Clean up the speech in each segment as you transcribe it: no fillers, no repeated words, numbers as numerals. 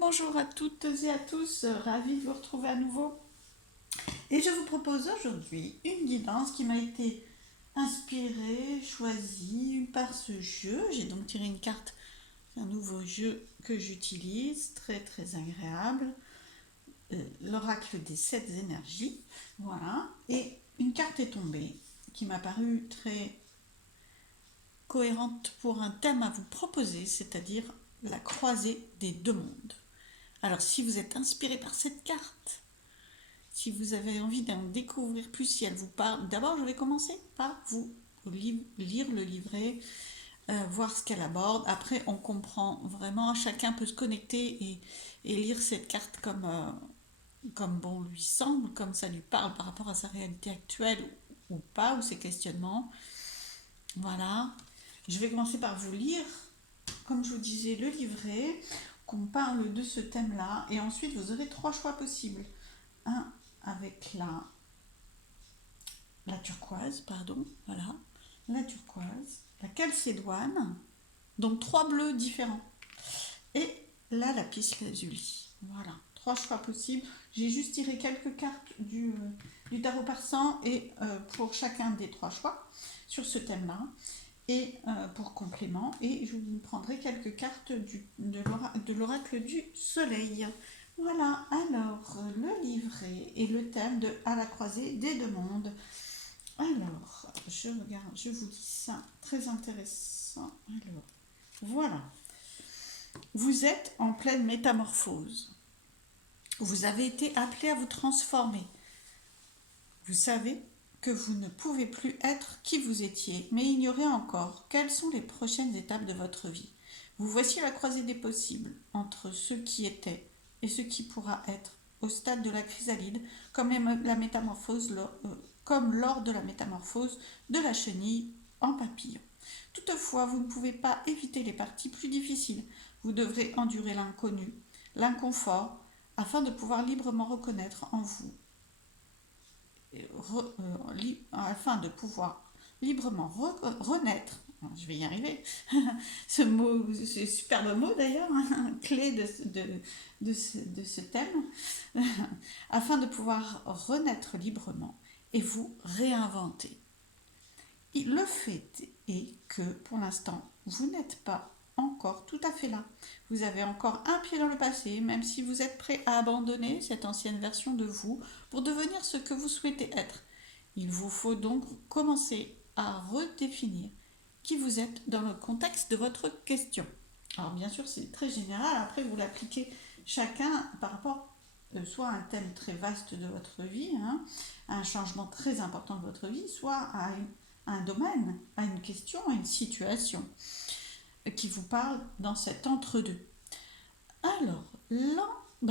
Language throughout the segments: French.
Bonjour à toutes et à tous, ravie de vous retrouver à nouveau. Et je vous propose aujourd'hui une guidance qui m'a été inspirée, choisie par ce jeu. J'ai donc tiré une carte, un nouveau jeu que j'utilise, très agréable, l'oracle des 7 énergies. Voilà, et une carte est tombée qui m'a paru très cohérente pour un thème à vous proposer, c'est-à-dire la croisée des deux mondes. Alors si vous êtes inspiré par cette carte, si vous avez envie d'en découvrir plus, si elle vous parle, d'abord je vais commencer par vous lire le livret, voir ce qu'elle aborde. Après on comprend vraiment, chacun peut se connecter et lire cette carte comme bon lui semble, comme ça lui parle par rapport à sa réalité actuelle ou pas, ou ses questionnements. Voilà. Je vais commencer par vous lire, comme je vous disais, le livret, qu'on parle de ce thème-là, et ensuite vous aurez 3 choix possibles. Un avec la turquoise, pardon, voilà, la turquoise, la calcédoine, donc 3 bleus différents, et la lapis lazuli. Voilà, 3 choix possibles. J'ai juste tiré quelques cartes du tarot persan et pour chacun des 3 choix sur ce thème-là. Et pour complément, et je vous prendrai quelques cartes de l'oracle du soleil. Voilà, alors le livret et le thème de À la croisée des deux mondes. Alors, je regarde, je vous dis ça, très intéressant. Alors, voilà. Vous êtes en pleine métamorphose. Vous avez été appelé à vous transformer. Vous savez que vous ne pouvez plus être qui vous étiez, mais ignorez encore quelles sont les prochaines étapes de votre vie. Vous voici à la croisée des possibles, entre ce qui était et ce qui pourra être, au stade de la chrysalide, comme lors de la métamorphose de la chenille en papillon. Toutefois, vous ne pouvez pas éviter les parties plus difficiles. Vous devrez endurer l'inconnu, l'inconfort, afin de pouvoir librement reconnaître en vous afin de pouvoir librement renaître, je vais y arriver, ce mot, ce superbe mot d'ailleurs, clé de ce thème, afin de pouvoir renaître librement et vous réinventer. Le fait est que pour l'instant, vous n'êtes pas encore tout à fait là. Vous avez encore un pied dans le passé, même si vous êtes prêt à abandonner cette ancienne version de vous pour devenir ce que vous souhaitez être. Il vous faut donc commencer à redéfinir qui vous êtes dans le contexte de votre question. Alors bien sûr, c'est très général, après vous l'appliquez chacun par rapport soit à un thème très vaste de votre vie, à un changement très important de votre vie, soit à un domaine, à une question, à une situation qui vous parle dans cet entre-deux. Alors,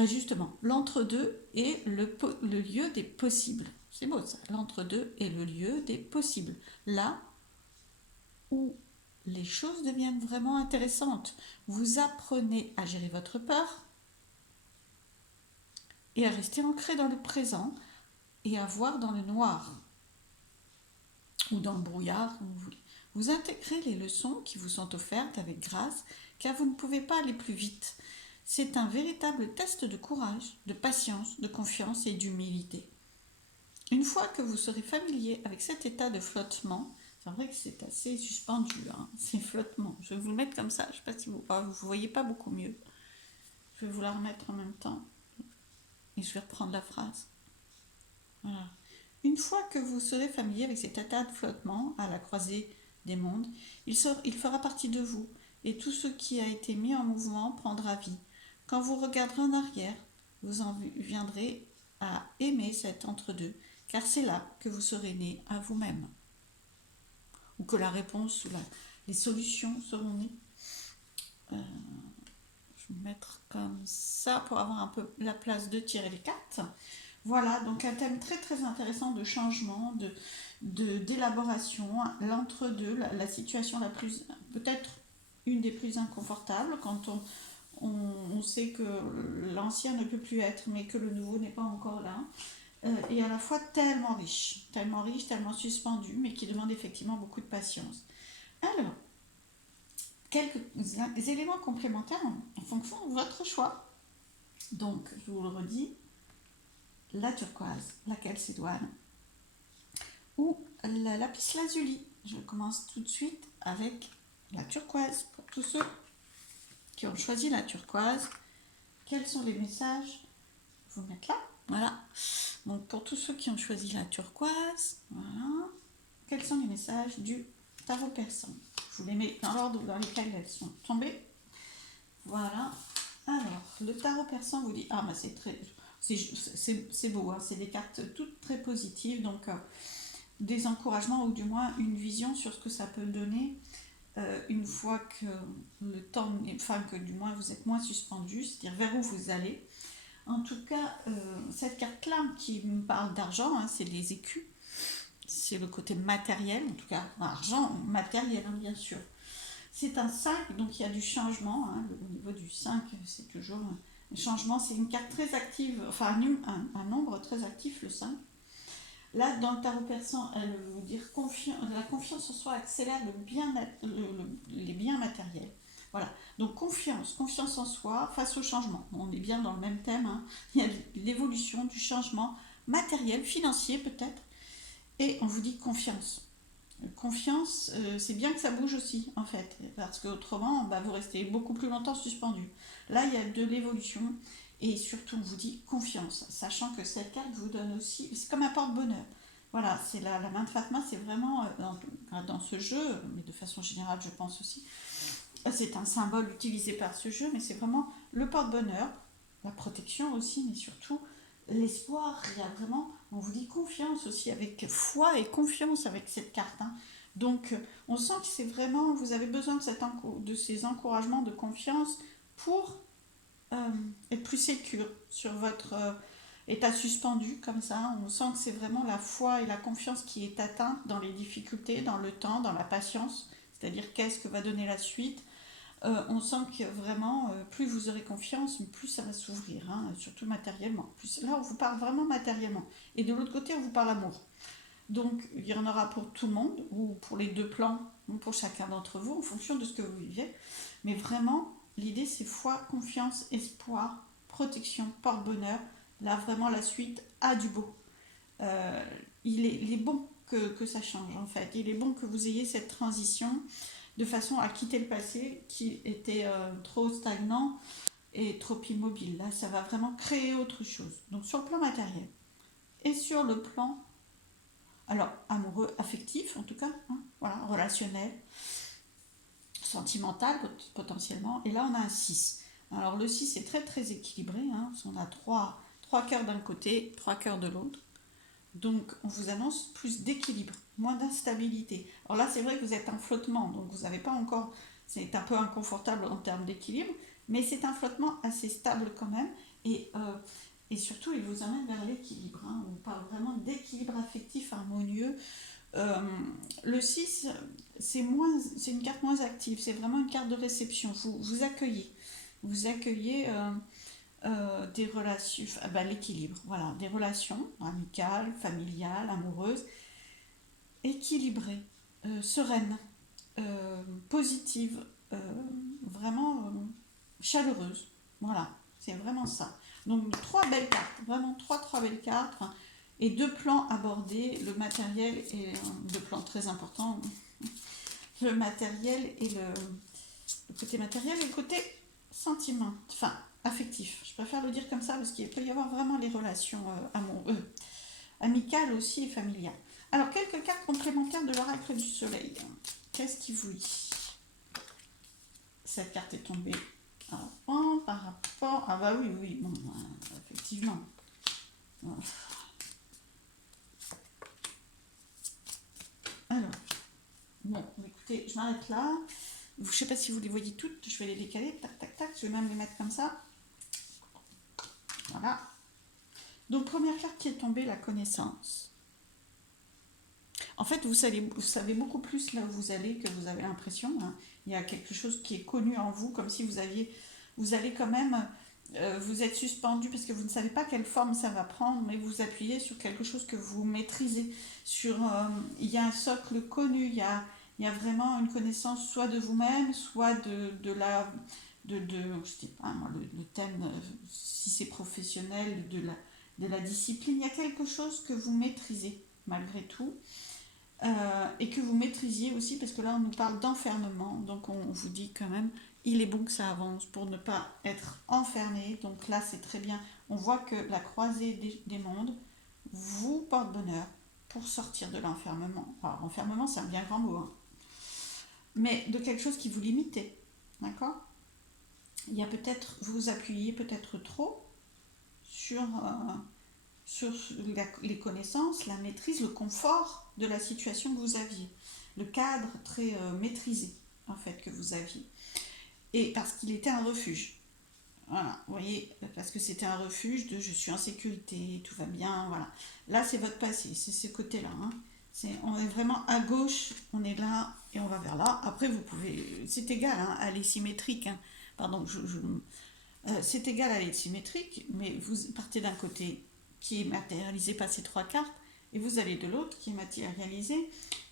justement, l'entre-deux est le lieu des possibles. C'est beau ça, l'entre-deux est le lieu des possibles. Là où les choses deviennent vraiment intéressantes. Vous apprenez à gérer votre peur et à rester ancré dans le présent et à voir dans le noir ou dans le brouillard, comme vous voulez. Vous intégrez les leçons qui vous sont offertes avec grâce, car vous ne pouvez pas aller plus vite. C'est un véritable test de courage, de patience, de confiance et d'humilité. Une fois que vous serez familier avec cet état de flottement, c'est vrai que c'est assez suspendu, c'est flottement. Je vais vous le mettre comme ça, je ne sais pas si vous ne voyez pas beaucoup mieux. Je vais vous la remettre en même temps et je vais reprendre la phrase. Voilà. Une fois que vous serez familier avec cet état de flottement à la croisée des mondes, il fera partie de vous et tout ce qui a été mis en mouvement prendra vie. Quand vous regarderez en arrière, vous en viendrez à aimer cet entre-deux, car c'est là que vous serez né à vous-même. Ou que la réponse ou les solutions seront nées. Je vais me mettre comme ça pour avoir un peu la place de tirer les cartes. Voilà, donc un thème très intéressant de changement, d'élaboration, l'entre-deux, la situation la plus, peut-être une des plus inconfortables quand on sait que l'ancien ne peut plus être, mais que le nouveau n'est pas encore là. Et à la fois tellement riche, tellement suspendu, mais qui demande effectivement beaucoup de patience. Alors, quelques éléments complémentaires en fonction de votre choix. Donc, je vous le redis, la turquoise, la calcédoine ou la lapis lazuli. Je commence tout de suite avec la turquoise. Pour tous ceux qui ont choisi la turquoise, quels sont les messages? Vous mettre là, voilà. Donc pour tous ceux qui ont choisi la turquoise, voilà. Quels sont les messages du tarot persan? Je vous les mets dans l'ordre dans lequel elles sont tombées. Voilà. Alors, le tarot persan vous dit, ah bah c'est beau, hein, c'est des cartes toutes très positives, donc des encouragements ou du moins une vision sur ce que ça peut donner une fois que le temps, enfin que du moins vous êtes moins suspendu, c'est-à-dire vers où vous allez. En tout cas, cette carte-là qui me parle d'argent, hein, c'est les écus, c'est le côté matériel, en tout cas argent matériel, hein, bien sûr. C'est un 5, donc il y a du changement, hein, au niveau du 5, c'est toujours un changement, c'est une carte très active, enfin un nombre très actif, le 5. Là, dans le tarot persan, elle veut vous dire la confiance en soi accélère les biens matériels. Voilà, donc confiance en soi face au changement. On est bien dans le même thème, hein. Il y a l'évolution du changement matériel, financier peut-être, et on vous dit confiance. Confiance, c'est bien que ça bouge aussi, en fait, parce qu'autrement, bah, vous restez beaucoup plus longtemps suspendu. Là, il y a de l'évolution, et surtout, on vous dit confiance, sachant que cette carte vous donne aussi, c'est comme un porte-bonheur. Voilà, c'est la main de Fatma, c'est vraiment dans ce jeu, mais de façon générale, je pense aussi, c'est un symbole utilisé par ce jeu, mais c'est vraiment le porte-bonheur, la protection aussi, mais surtout l'espoir. Il y a vraiment, on vous dit confiance aussi, avec foi et confiance avec cette carte, hein. Donc, on sent que c'est vraiment, vous avez besoin de ces encouragements de confiance pour être plus sécure sur votre état suspendu, comme ça. On sent que c'est vraiment la foi et la confiance qui est atteinte dans les difficultés, dans le temps, dans la patience. C'est-à-dire qu'est-ce que va donner la suite. On sent que vraiment, plus vous aurez confiance, plus ça va s'ouvrir, hein, surtout matériellement. Plus, là, on vous parle vraiment matériellement. Et de l'autre côté, on vous parle amour. Donc, il y en aura pour tout le monde, ou pour les deux plans, ou pour chacun d'entre vous, en fonction de ce que vous vivez. Mais vraiment, l'idée, c'est foi, confiance, espoir, protection, porte-bonheur. Là, vraiment, la suite a du beau. Euh, il est bon que ça change, en fait. Il est bon que vous ayez cette transition de façon à quitter le passé qui était trop stagnant et trop immobile. Là, ça va vraiment créer autre chose. Donc, sur le plan matériel et sur le plan, alors, amoureux, affectif en tout cas, hein, voilà, relationnel, sentimental potentiellement. Et là, on a un 6. Alors, le 6 est très très équilibré, hein, parce qu'on a trois cœurs d'un côté, trois cœurs de l'autre. Donc, on vous annonce plus d'équilibre, moins d'instabilité. Alors là, c'est vrai que vous êtes en flottement, donc vous n'avez pas encore. C'est un peu inconfortable en termes d'équilibre, mais c'est un flottement assez stable quand même. Et surtout, il vous amène vers l'équilibre, hein. On parle vraiment d'équilibre affectif harmonieux. Euh, le 6, c'est une carte moins active, c'est vraiment une carte de réception. Vous accueillez. Vous accueillez. Des relations, bah, l'équilibre, voilà, des relations amicales, familiales, amoureuses, équilibrées, sereines, positives, vraiment chaleureuses. Voilà, c'est vraiment ça. Donc trois belles cartes, vraiment trois belles cartes, hein, et deux plans abordés, le matériel et deux plans très importants, le matériel et le côté matériel et le côté sentiment, enfin affectif. Je préfère le dire comme ça parce qu'il peut y avoir vraiment les relations amicales aussi et familiales. Alors, quelques cartes complémentaires de l'oracle du soleil. Qu'est-ce qui vous dit? Cette carte est tombée avant, par rapport... Ah bah oui, bon, effectivement. Alors, bon, écoutez, je m'arrête là. Je ne sais pas si vous les voyez toutes, je vais les décaler, tac, tac, tac, je vais même les mettre comme ça. Voilà. Donc, première carte qui est tombée, la connaissance. En fait, vous savez beaucoup plus là où vous allez que vous avez l'impression, hein. Il y a quelque chose qui est connu en vous, comme si vous allez quand même, vous êtes suspendu parce que vous ne savez pas quelle forme ça va prendre, mais vous appuyez sur quelque chose que vous maîtrisez. Il y a un socle connu, Il y a vraiment une connaissance soit de vous-même, soit de la... je sais pas, moi, le thème, si c'est professionnel, de la discipline. Il y a quelque chose que vous maîtrisez, malgré tout. Et que vous maîtrisiez aussi, parce que là on nous parle d'enfermement, donc on vous dit quand même, il est bon que ça avance pour ne pas être enfermé, donc là c'est très bien, on voit que la croisée des mondes vous porte bonheur pour sortir de l'enfermement. Alors enfermement c'est un bien grand mot, hein, mais de quelque chose qui vous limitait, d'accord. Il y a peut-être, vous vous appuyez peut-être trop sur les connaissances, la maîtrise, le confort de la situation que vous aviez, le cadre très maîtrisé en fait que vous aviez, et parce qu'il était un refuge. Voilà, vous voyez, parce que c'était un refuge de je suis en sécurité, tout va bien, voilà. Là, c'est votre passé, c'est ce côté-là. Hein. On est vraiment à gauche, on est là et on va vers là. Après, vous pouvez, c'est égal hein, à l'asymétrique. Hein. Pardon, c'est égal à l'asymétrique, mais vous partez d'un côté qui est matérialisé par ces trois cartes, et vous allez de l'autre qui est matérialisé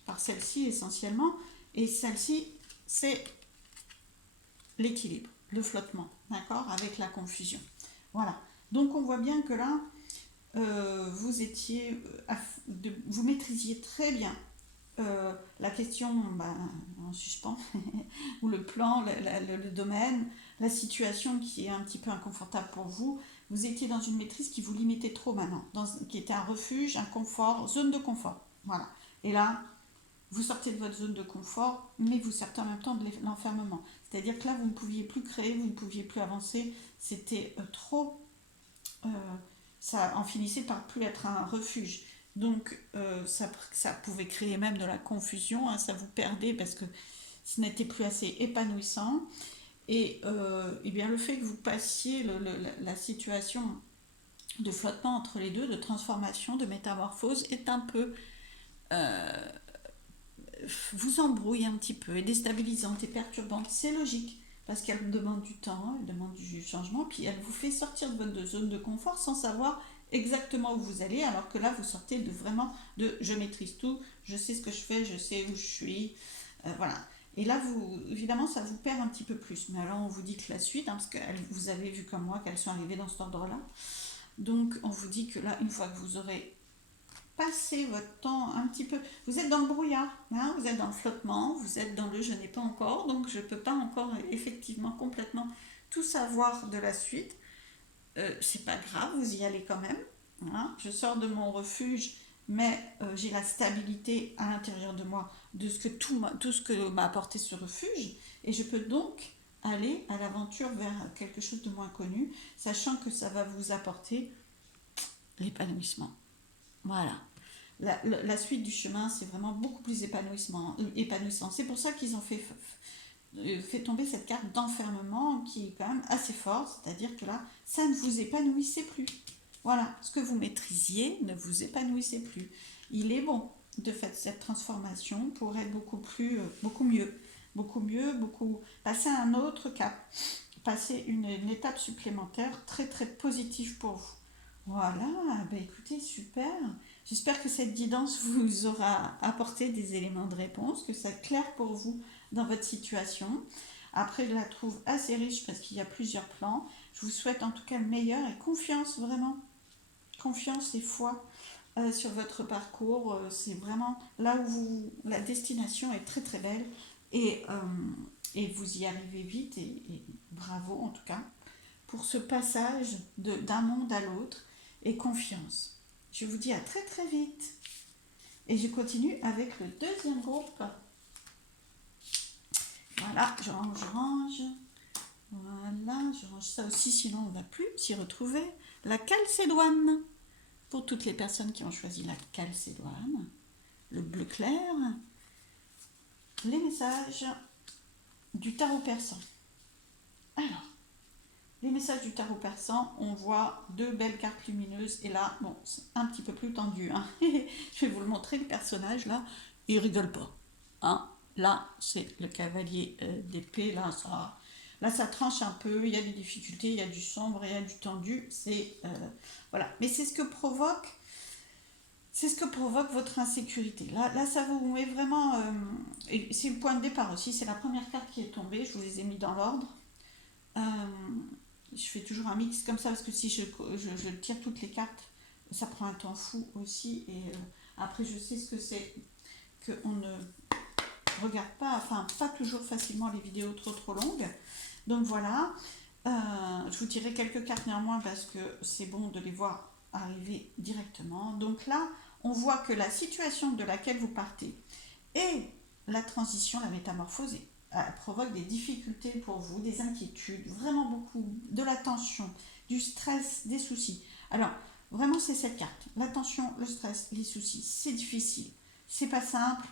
par celle-ci essentiellement, et celle-ci, c'est l'équilibre, le flottement, d'accord, avec la confusion. Voilà. Donc on voit bien que là, vous étiez, vous maîtrisiez très bien la question en suspens, ou le plan, le domaine, la situation qui est un petit peu inconfortable pour vous. Vous étiez dans une maîtrise qui vous limitait trop maintenant, qui était un refuge, un confort, zone de confort. Voilà. Et là, vous sortez de votre zone de confort, mais vous sortez en même temps de l'enfermement. C'est-à-dire que là, vous ne pouviez plus créer, vous ne pouviez plus avancer. C'était trop... euh, ça en finissait par plus être un refuge. Donc, ça pouvait créer même de la confusion. Hein, ça vous perdait parce que ce n'était plus assez épanouissant. Et bien, le fait que vous passiez la situation de flottement entre les deux, de transformation, de métamorphose, est un peu... euh, vous embrouille un petit peu, est déstabilisante et perturbante. C'est logique, parce qu'elle demande du temps, elle demande du changement, puis elle vous fait sortir de votre zone de confort sans savoir exactement où vous allez, alors que là, vous sortez de vraiment de je maîtrise tout, je sais ce que je fais, je sais où je suis, voilà. Et là, évidemment, ça vous perd un petit peu plus. Mais alors, on vous dit que la suite, hein, parce que vous avez vu comme moi qu'elles sont arrivées dans cet ordre-là. Donc, on vous dit que là, une fois que vous aurez passez votre temps un petit peu. Vous êtes dans le brouillard, hein, vous êtes dans le flottement, vous êtes dans le je n'ai pas encore, donc je ne peux pas encore effectivement complètement tout savoir de la suite. C'est pas grave, vous y allez quand même. Hein. Je sors de mon refuge, mais j'ai la stabilité à l'intérieur de moi de ce que tout ce que m'a apporté ce refuge, et je peux donc aller à l'aventure vers quelque chose de moins connu, sachant que ça va vous apporter l'épanouissement. Voilà. La suite du chemin, c'est vraiment beaucoup plus épanouissant. C'est pour ça qu'ils ont fait tomber cette carte d'enfermement qui est quand même assez forte, c'est-à-dire que là, ça ne vous épanouissait plus. Voilà, ce que vous maîtrisiez ne vous épanouissait plus. Il est bon de faire cette transformation pour être beaucoup mieux, passer à un autre cap, passer une étape supplémentaire très très positive pour vous. Voilà, bah écoutez, super. J'espère que cette guidance vous aura apporté des éléments de réponse, que c'est clair pour vous dans votre situation. Après, je la trouve assez riche parce qu'il y a plusieurs plans. Je vous souhaite en tout cas le meilleur et confiance, vraiment. Confiance et foi sur votre parcours. C'est vraiment là où la destination est très très belle et vous y arrivez vite et bravo en tout cas pour ce passage d'un monde à l'autre et confiance. Je vous dis à très très vite. Et je continue avec le deuxième groupe. Voilà, je range. Voilà, je range ça aussi, sinon on ne va plus s'y retrouver. La calcédoine. Pour toutes les personnes qui ont choisi la calcédoine. Le bleu clair. Les messages du tarot persan. Alors, les messages du tarot persan, on voit deux belles cartes lumineuses. Et là, bon, c'est un petit peu plus tendu. Hein. Je vais vous le montrer, le personnage, là. Il rigole pas. Hein. Là, c'est le cavalier d'épée. Là, ça tranche un peu. Il y a des difficultés, il y a du sombre, il y a du tendu. Voilà. Mais c'est ce que provoque C'est ce que provoque votre insécurité. Là ça vous met vraiment... et c'est le point de départ aussi, c'est la première carte qui est tombée, je vous les ai mis dans l'ordre. Euh, je fais toujours un mix comme ça, parce que si je tire toutes les cartes, ça prend un temps fou aussi. Et après, je sais ce que c'est qu'on ne regarde pas, enfin pas toujours facilement les vidéos trop longues. Donc voilà, je vous tirerai quelques cartes néanmoins parce que c'est bon de les voir arriver directement. Donc là, on voit que la situation de laquelle vous partez et la transition, la métamorphose, elle provoque des difficultés pour vous, des inquiétudes, vraiment beaucoup, de la tension, du stress, des soucis. Alors, vraiment, c'est cette carte. La tension, le stress, les soucis, c'est difficile, c'est pas simple.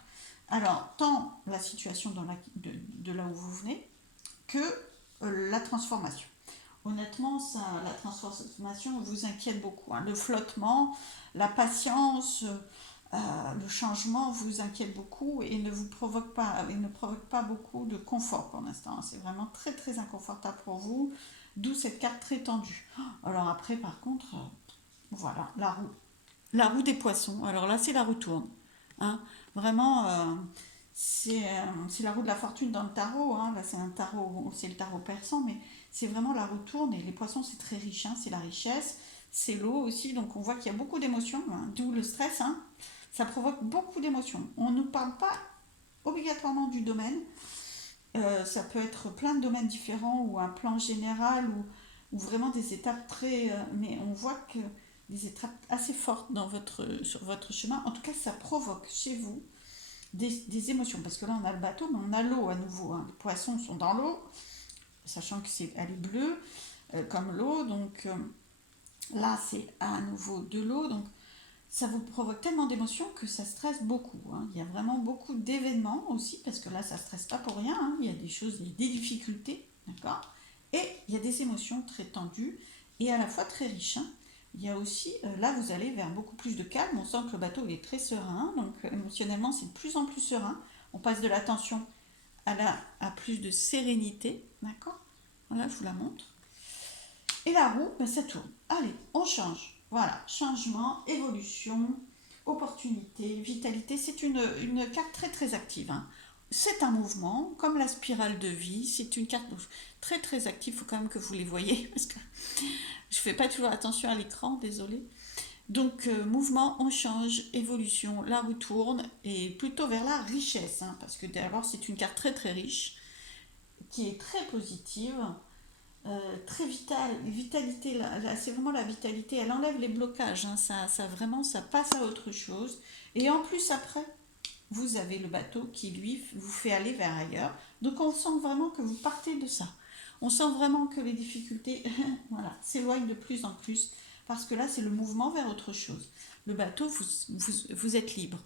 Alors, tant la situation de là où vous venez que la transformation. Honnêtement, la transformation vous inquiète beaucoup, hein. Le flottement, la patience, le changement vous inquiète beaucoup et ne provoque pas beaucoup de confort pour l'instant. C'est vraiment très inconfortable pour vous, d'où cette carte très tendue. Alors après, par contre, voilà, la roue des poissons. Alors là, c'est la roue tourne, hein. Vraiment, c'est la roue de la fortune dans le tarot, hein. Là, c'est un tarot, c'est le tarot persan, mais c'est vraiment la roue tourne. Et les poissons, c'est très riche, hein. C'est la richesse, c'est l'eau aussi. Donc on voit qu'il y a beaucoup d'émotions, hein, d'où le stress, hein. Ça provoque beaucoup d'émotions. On ne parle pas obligatoirement du domaine. Ça peut être plein de domaines différents ou un plan général ou vraiment des étapes très... mais on voit que des étapes assez fortes sur votre chemin. En tout cas, ça provoque chez vous des émotions. Parce que là, on a le bateau, mais on a l'eau à nouveau, hein. Les poissons sont dans l'eau, sachant elle est bleue comme l'eau. Donc là, c'est à nouveau de l'eau. Donc ça vous provoque tellement d'émotions que ça stresse beaucoup, hein. Il y a vraiment beaucoup d'événements aussi, parce que là, ça ne stresse pas pour rien, hein. Il y a des choses, il y a des difficultés, d'accord. Et il y a des émotions très tendues et à la fois très riches, hein. Il y a aussi, là, vous allez vers beaucoup plus de calme. On sent que le bateau il est très serein, donc émotionnellement, c'est de plus en plus serein. On passe de la tension à plus de sérénité, d'accord. Voilà, je vous la montre. Et la roue, ben, ça tourne. Allez, on change. Voilà, changement, évolution, opportunité, vitalité. C'est une carte très active, hein. C'est un mouvement, comme la spirale de vie. C'est une carte très active. Il faut quand même que vous les voyez, parce que je ne fais pas toujours attention à l'écran, désolé. Donc, mouvement, on change, évolution, la roue tourne, et plutôt vers la richesse, hein, parce que d'abord, c'est une carte très riche, qui est très positive. Très vitale, vitalité, là, c'est vraiment la vitalité, elle enlève les blocages, hein, vraiment, ça passe à autre chose. Et en plus, après, vous avez le bateau qui, lui, vous fait aller vers ailleurs. Donc, on sent vraiment que vous partez de ça. On sent vraiment que les difficultés voilà, s'éloignent de plus en plus, parce que là, c'est le mouvement vers autre chose. Le bateau, vous êtes libre.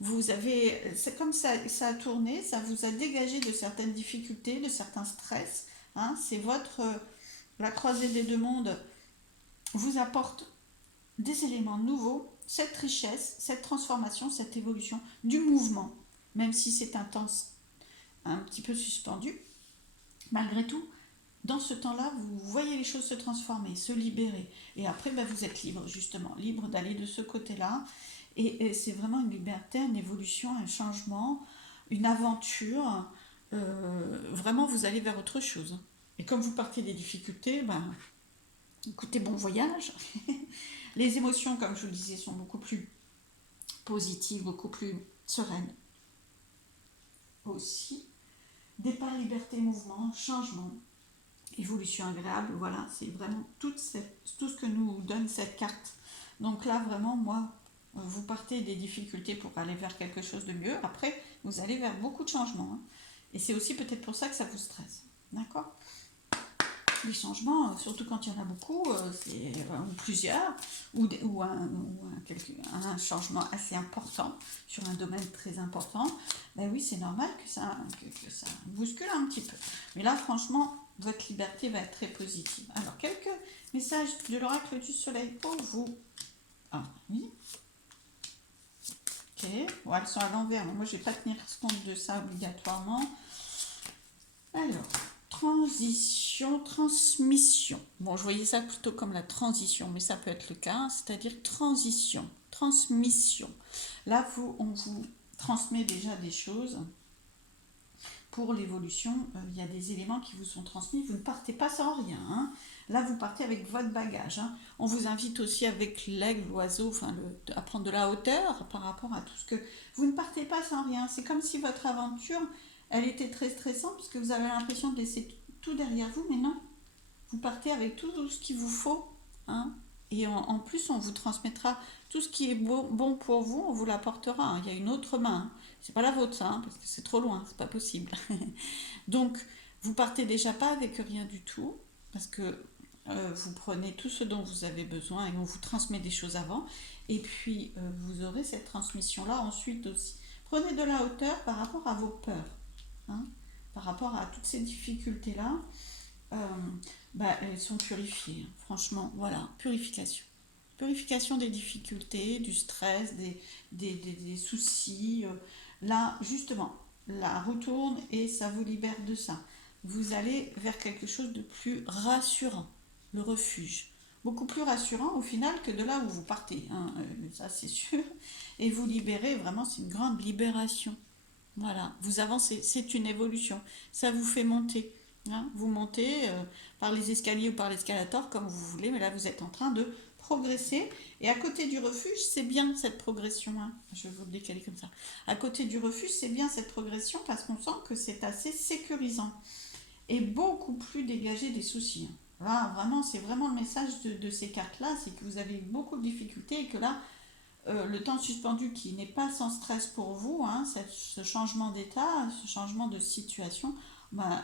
C'est comme ça a tourné, ça vous a dégagé de certaines difficultés, de certains stress, hein. La croisée des deux mondes vous apporte des éléments nouveaux, cette richesse, cette transformation, cette évolution du mouvement, même si c'est intense, un petit peu suspendu. Malgré tout, dans ce temps-là, vous voyez les choses se transformer, se libérer. Et après, ben, vous êtes libre, justement, libre d'aller de ce côté-là. Et c'est vraiment une liberté, une évolution, un changement, une aventure. Vraiment, vous allez vers autre chose. Et comme vous partez des difficultés, ben, écoutez, bon voyage. Les émotions, comme je vous le disais, sont beaucoup plus positives, beaucoup plus sereines. Aussi, départ, liberté, mouvement, changement, évolution agréable, voilà, c'est vraiment tout ce que nous donne cette carte. Donc là, vraiment, moi, vous partez des difficultés pour aller vers quelque chose de mieux. Après, vous allez vers beaucoup de changements, hein. Et c'est aussi peut-être pour ça que ça vous stresse. D'accord ? Les changements, surtout quand il y en a beaucoup, ou plusieurs, ou un changement assez important sur un domaine très important, ben oui, c'est normal que ça bouscule un petit peu. Mais là, franchement, votre liberté va être très positive. Alors, quelques messages de l'oracle du soleil pour vous. Ah, oui. Ok, bon, elles sont à l'envers. Moi, je ne vais pas tenir compte de ça obligatoirement. Alors, transition, transmission. Bon, je voyais ça plutôt comme la transition, mais ça peut être le cas, c'est-à-dire transition. transmission. Là, on vous transmet déjà des choses. Pour l'évolution, il y a des éléments qui vous sont transmis. Vous ne partez pas sans rien. Hein. Là, vous partez avec votre bagage. Hein. On vous invite aussi avec l'aigle, l'oiseau, à prendre de la hauteur par rapport à tout ce que... Vous ne partez pas sans rien. C'est comme si votre aventure, elle était très stressante parce que vous avez l'impression de laisser tout derrière vous, mais non. Vous partez avec tout ce qu'il vous faut. Hein. Et en plus, on vous transmettra tout ce qui est bon pour vous, on vous l'apportera. Hein. Il y a une autre main. Hein. C'est pas la vôtre, ça, hein, parce que c'est trop loin, c'est pas possible. Donc, vous partez déjà pas avec rien du tout, parce que vous prenez tout ce dont vous avez besoin et on vous transmet des choses avant. Et puis, vous aurez cette transmission-là ensuite aussi. Prenez de la hauteur par rapport à vos peurs, hein, par rapport à toutes ces difficultés-là. euh, Elles sont purifiées. Franchement, voilà, purification. Purification des difficultés, du stress, des soucis. Là, justement, la retourne et ça vous libère de ça. Vous allez vers quelque chose de plus rassurant, le refuge. Beaucoup plus rassurant au final que de là où vous partez, hein, ça c'est sûr. Et vous libérez, vraiment, c'est une grande libération. Voilà, vous avancez, c'est une évolution. Ça vous fait monter. Hein. Vous montez par les escaliers ou par l'escalator, comme vous voulez, mais là vous êtes en train de progresser. Et à côté du refuge, c'est bien cette progression. Hein. Je vais vous le décaler comme ça. À côté du refuge, c'est bien cette progression parce qu'on sent que c'est assez sécurisant et beaucoup plus dégagé des soucis. Hein. Là, vraiment, c'est vraiment le message de ces cartes-là, c'est que vous avez eu beaucoup de difficultés et que là, le temps suspendu qui n'est pas sans stress pour vous, hein, ce changement d'état, ce changement de situation, bah,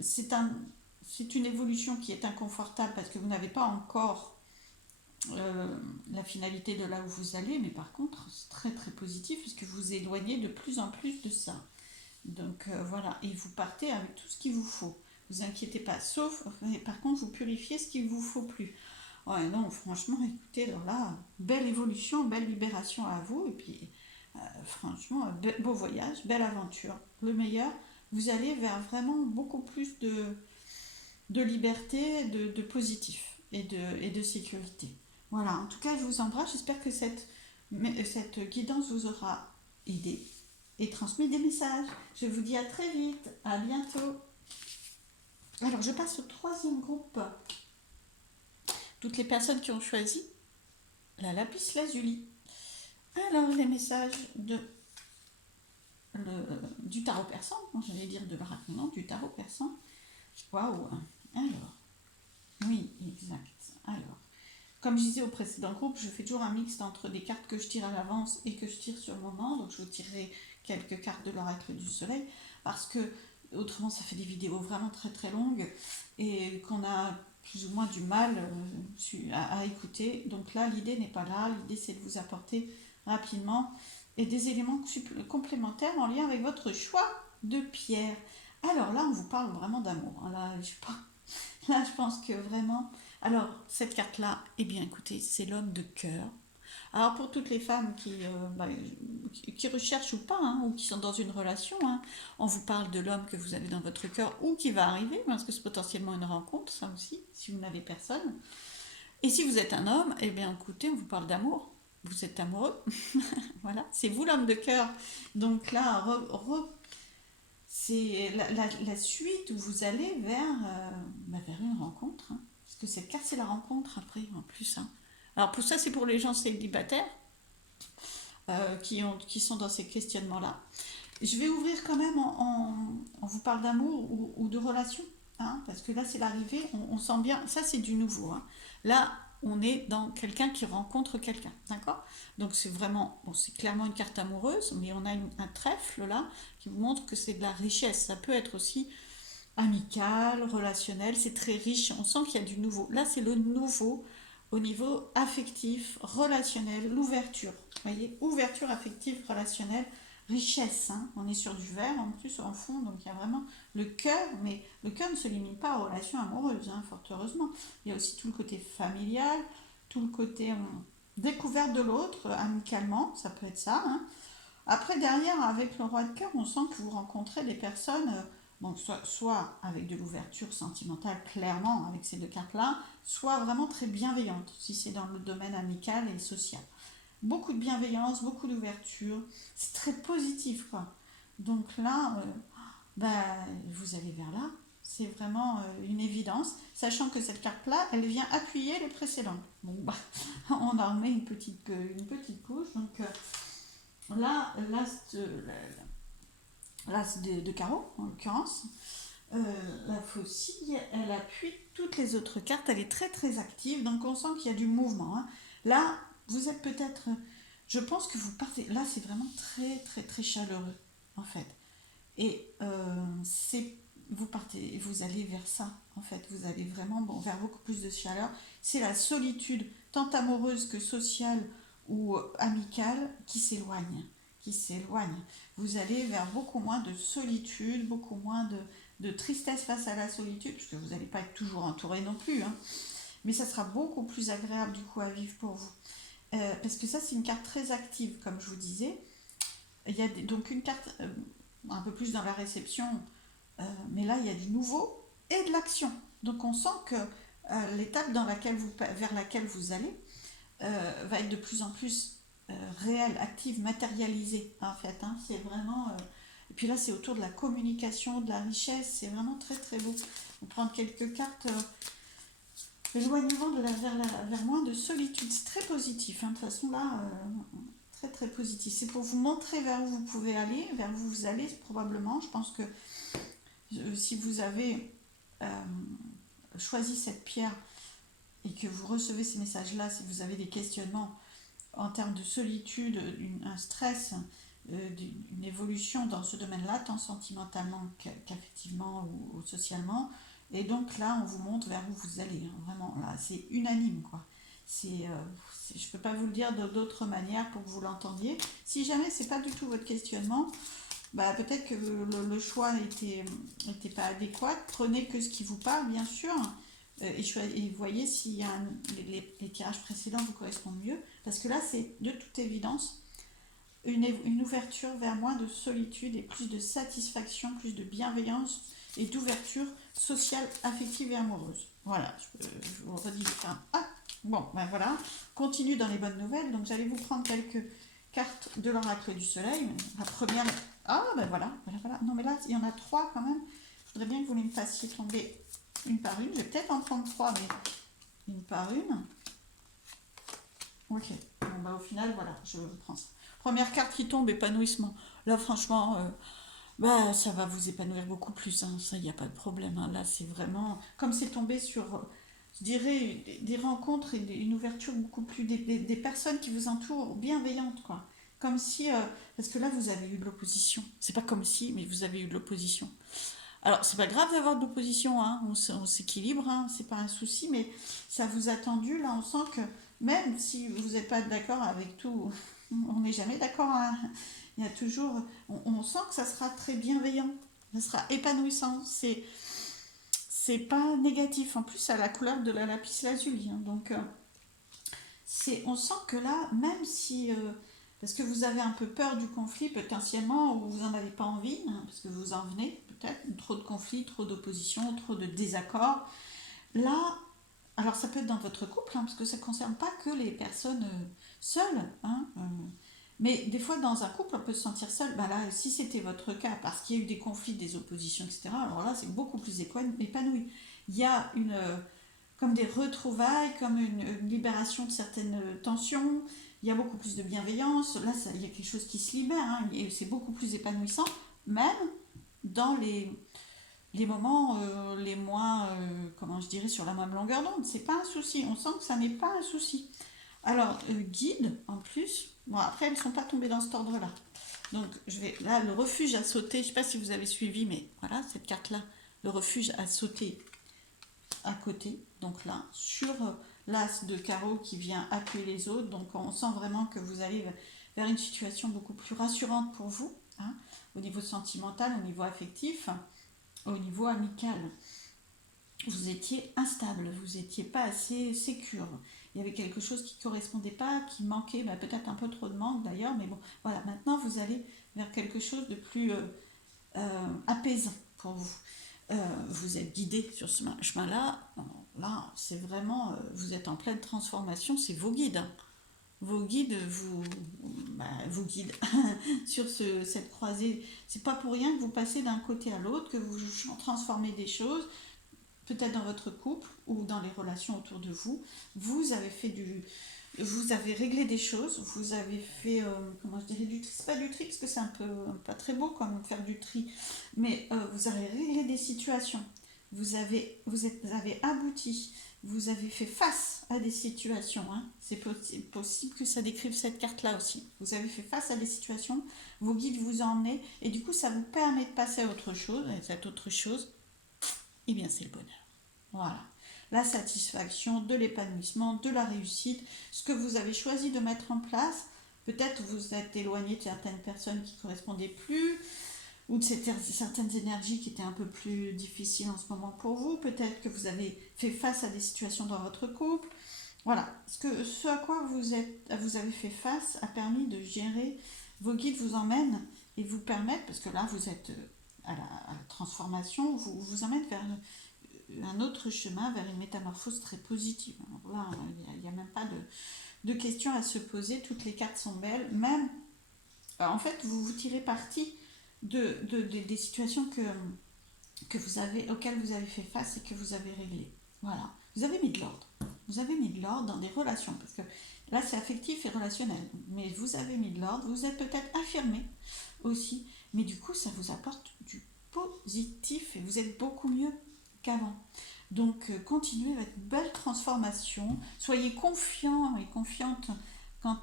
c'est un, c'est une évolution qui est inconfortable parce que vous n'avez pas encore la finalité de là où vous allez, mais par contre, c'est très très positif puisque vous vous éloignez de plus en plus de ça. Donc voilà, et vous partez avec tout ce qu'il vous faut. Vous inquiétez pas, sauf, par contre, vous purifiez ce qu'il ne vous faut plus. Ouais, non, franchement, écoutez, alors là, belle évolution, belle libération à vous, et puis, franchement, beau voyage, belle aventure, le meilleur. Vous allez vers vraiment beaucoup plus de liberté, de positif et de sécurité. Voilà, en tout cas, je vous embrasse, j'espère que cette guidance vous aura aidé et transmis des messages. Je vous dis à très vite, à bientôt. Alors, je passe au troisième groupe. Toutes les personnes qui ont choisi la lapis lazuli. Alors, les messages du tarot persan, j'allais dire de l'oracle, non, du tarot persan. Waouh. Alors, oui, exact. Alors, comme je disais au précédent groupe, je fais toujours un mix entre des cartes que je tire à l'avance et que je tire sur le moment. Donc, je vous tirerai quelques cartes de l'oracle du soleil parce que autrement, ça fait des vidéos vraiment très très longues et qu'on a plus ou moins du mal à écouter. Donc là, l'idée n'est pas là. L'idée, c'est de vous apporter rapidement et des éléments complémentaires en lien avec votre choix de pierre. Alors là, on vous parle vraiment d'amour. Là, je pense que vraiment... Alors, cette carte-là, eh bien, écoutez, c'est l'homme de cœur. Alors, pour toutes les femmes qui recherchent ou pas, hein, ou qui sont dans une relation, hein, on vous parle de l'homme que vous avez dans votre cœur ou qui va arriver, parce que c'est potentiellement une rencontre, ça aussi, si vous n'avez personne. Et si vous êtes un homme, eh bien, écoutez, on vous parle d'amour. Vous êtes amoureux. Voilà, c'est vous l'homme de cœur. Donc là, c'est la suite où vous allez vers une rencontre. Hein. Parce que cette carte, c'est la rencontre après, en plus. Hein. Alors pour ça, c'est pour les gens célibataires qui sont dans ces questionnements-là. Je vais ouvrir quand même on vous parle d'amour ou de relation. Hein, parce que là, c'est l'arrivée, on sent bien, ça c'est du nouveau. Hein. Là, on est dans quelqu'un qui rencontre quelqu'un, d'accord. Donc c'est vraiment, bon, c'est clairement une carte amoureuse, mais on a un trèfle là qui vous montre que c'est de la richesse. Ça peut être aussi amical, relationnel, c'est très riche. On sent qu'il y a du nouveau. Là, c'est le nouveau au niveau affectif, relationnel, l'ouverture. Vous voyez, ouverture affective, relationnelle, richesse. Hein. On est sur du vert en plus en fond, donc il y a vraiment le cœur, mais le cœur ne se limite pas aux relations amoureuses, hein, fort heureusement. Il y a aussi tout le côté familial, tout le côté découverte de l'autre, amicalement, ça peut être ça. Hein. Après, derrière, avec le roi de cœur, on sent que vous rencontrez des personnes, bon, soit avec de l'ouverture sentimentale, clairement, avec ces deux cartes-là, soit vraiment très bienveillantes, si c'est dans le domaine amical et social. beaucoup de bienveillance, beaucoup d'ouverture. C'est très positif, quoi. Donc là, bah, vous allez vers là. C'est vraiment une évidence, sachant que cette carte-là, elle vient appuyer les précédentes. Bon, bah, on en met une petite couche. Donc là, l'as de carreau, en l'occurrence, la faucille, elle appuie toutes les autres cartes. Elle est très très active, donc on sent qu'il y a du mouvement, hein. Là, vous êtes peut-être... Je pense que vous partez... Là, c'est vraiment très très très chaleureux, en fait. Et vous partez, vous allez vers ça, en fait. Vous allez vraiment vers beaucoup plus de chaleur. C'est la solitude, tant amoureuse que sociale ou amicale, qui s'éloigne. Vous allez vers beaucoup moins de solitude, beaucoup moins de tristesse face à la solitude, parce que vous n'allez pas être toujours entouré non plus, hein. Mais ça sera beaucoup plus agréable du coup à vivre pour vous. Parce que ça, c'est une carte très active, comme je vous disais. Il y a donc une carte un peu plus dans la réception, mais là, il y a du nouveau et de l'action. Donc on sent que l'étape vers laquelle vous allez va être de plus en plus réelle, active, matérialisée, en fait, hein. C'est vraiment... Et puis là, c'est autour de la communication, de la richesse. C'est vraiment très, très beau. On va prendre quelques cartes. L'éloignement vers moins de solitude. C'est très positif, hein. De toute façon, là, très, très positif. C'est pour vous montrer vers où vous pouvez aller, vers où vous allez, probablement. Je pense que si vous avez choisi cette pierre et que vous recevez ces messages-là, si vous avez des questionnements en termes de solitude, un stress, une évolution dans ce domaine-là, tant sentimentalement qu'affectivement ou socialement. Et donc là, on vous montre vers où vous allez, hein. Vraiment, là, c'est unanime, quoi. Je ne peux pas vous le dire d'autre manière pour que vous l'entendiez. Si jamais c'est pas du tout votre questionnement, bah, peut-être que le choix n'était pas adéquat. Prenez que ce qui vous parle, bien sûr, et voyez si les tirages précédents vous correspondent mieux. Parce que là, c'est de toute évidence une ouverture vers moins de solitude et plus de satisfaction, plus de bienveillance et d'ouverture sociale, affective et amoureuse. Voilà, je vous redis. Ah, bon, ben voilà. Continue dans les bonnes nouvelles. Donc, j'allais vous prendre quelques cartes de l'oracle du soleil. La première... Ah, ben voilà, voilà, voilà. Non, mais là, il y en a trois quand même. Je voudrais bien que vous me fassiez tomber une par une. Je vais peut-être en prendre trois, mais une par une. Ok. Bon, bah, au final, voilà, je prends ça. Première carte qui tombe, épanouissement. Là, franchement, bah, ça va vous épanouir beaucoup plus, hein. Ça, il n'y a pas de problème, hein. Là, c'est vraiment... Comme c'est tombé sur, je dirais, des rencontres et une ouverture beaucoup plus... Des personnes qui vous entourent, bienveillantes, quoi. Comme si... parce que là, vous avez eu de l'opposition. C'est pas comme si, mais vous avez eu de l'opposition. Alors, c'est pas grave d'avoir de l'opposition, hein. On s'équilibre, hein. C'est pas un souci, mais ça vous a tendu. Là, on sent que même si vous n'êtes pas d'accord avec tout, on n'est jamais d'accord, hein. Il y a toujours, on sent que ça sera très bienveillant, ça sera épanouissant. C'est pas négatif. En plus, ça a la couleur de la lapis lazuli, hein. Donc, on sent que là, même si parce que vous avez un peu peur du conflit potentiellement, ou vous n'en avez pas envie, hein, parce que vous en venez peut-être, trop de conflits, trop d'opposition, trop de désaccords. Là, alors ça peut être dans votre couple, hein, parce que ça ne concerne pas que les personnes seules, hein, mais des fois dans un couple on peut se sentir seul. Ben là, si c'était votre cas, parce qu'il y a eu des conflits, des oppositions, etc., alors là c'est beaucoup plus épanoui. Il y a comme des retrouvailles, comme une libération de certaines tensions, il y a beaucoup plus de bienveillance. Là, il y a quelque chose qui se libère, hein, et c'est beaucoup plus épanouissant, même dans les moments les moins, comment je dirais, sur la même longueur d'onde. C'est pas un souci. On sent que ça n'est pas un souci. Alors, guide, en plus, bon, après, elles ne sont pas tombées dans cet ordre-là. Donc, là, le refuge a sauté. Je ne sais pas si vous avez suivi, mais voilà, cette carte-là, le refuge a sauté à côté. Donc là, sur l'as de carreau qui vient appuyer les autres. Donc, on sent vraiment que vous allez vers une situation beaucoup plus rassurante pour vous, hein, au niveau sentimental, au niveau affectif, au niveau amical. Vous étiez instable, vous n'étiez pas assez sécure. Il y avait quelque chose qui ne correspondait pas, qui manquait, bah, peut-être un peu trop de manque d'ailleurs, mais bon, voilà, maintenant vous allez vers quelque chose de plus apaisant pour vous. Vous êtes guidé sur ce chemin-là. Là, c'est vraiment, vous êtes en pleine transformation, c'est vos guides, hein. vos guides vous guident sur cette croisée. C'est pas pour rien que vous passez d'un côté à l'autre, que vous transformez des choses, peut-être dans votre couple ou dans les relations autour de vous. Vous avez fait vous avez réglé des choses, vous avez fait, comment je dirais, du tri. C'est pas du tri parce que c'est un peu pas très beau comme faire du tri, mais vous avez réglé des situations. Vous avez abouti, vous avez fait face à des situations. Hein. C'est possible que ça décrive cette carte-là aussi. Vous avez fait face à des situations, vos guides vous ont emmené, et du coup, ça vous permet de passer à autre chose. Et cette autre chose, eh bien, c'est le bonheur. Voilà. La satisfaction, de l'épanouissement, de la réussite, ce que vous avez choisi de mettre en place. Peut-être vous êtes éloigné de certaines personnes qui ne correspondaient plus, ou de certaines énergies qui étaient un peu plus difficiles en ce moment pour vous. Peut-être que vous avez fait face à des situations dans votre couple. Voilà, ce à quoi vous avez fait face a permis de gérer. Vos guides vous emmènent et vous permettent, parce que là vous êtes à la transformation, vous emmènent vers un autre chemin, vers une métamorphose très positive. Alors là, il n'y a même pas de questions à se poser, toutes les cartes sont belles, même, en fait, vous tirez parti des situations auxquelles vous avez fait face et que vous avez réglées. Voilà, vous avez mis de l'ordre. Vous avez mis de l'ordre dans des relations, parce que là c'est affectif et relationnel, mais vous avez mis de l'ordre, vous êtes peut-être affirmé aussi, mais du coup ça vous apporte du positif et vous êtes beaucoup mieux qu'avant. Donc continuez votre belle transformation, soyez confiants et confiantes quant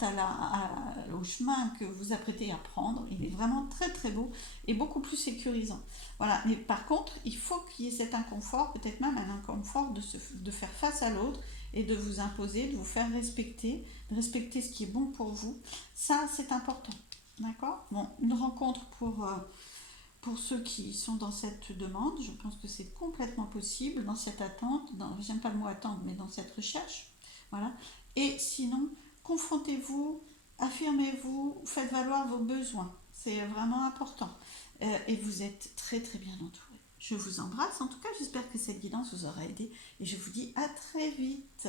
au chemin que vous apprêtez à prendre. Il est vraiment très très beau et beaucoup plus sécurisant. Voilà, mais par contre, il faut qu'il y ait cet inconfort, peut-être même un inconfort de faire face à l'autre et de vous imposer, de vous faire respecter, de respecter ce qui est bon pour vous. Ça, c'est important. D'accord. Bon, une rencontre pour ceux qui sont dans cette demande, je pense que c'est complètement possible, dans cette attente, j'aime pas le mot attente, mais dans cette recherche. Voilà. Et sinon, confrontez-vous, affirmez-vous, faites valoir vos besoins. C'est vraiment important. Et vous êtes très très bien entouré. Je vous embrasse. En tout cas, j'espère que cette guidance vous aura aidé. Et je vous dis à très vite.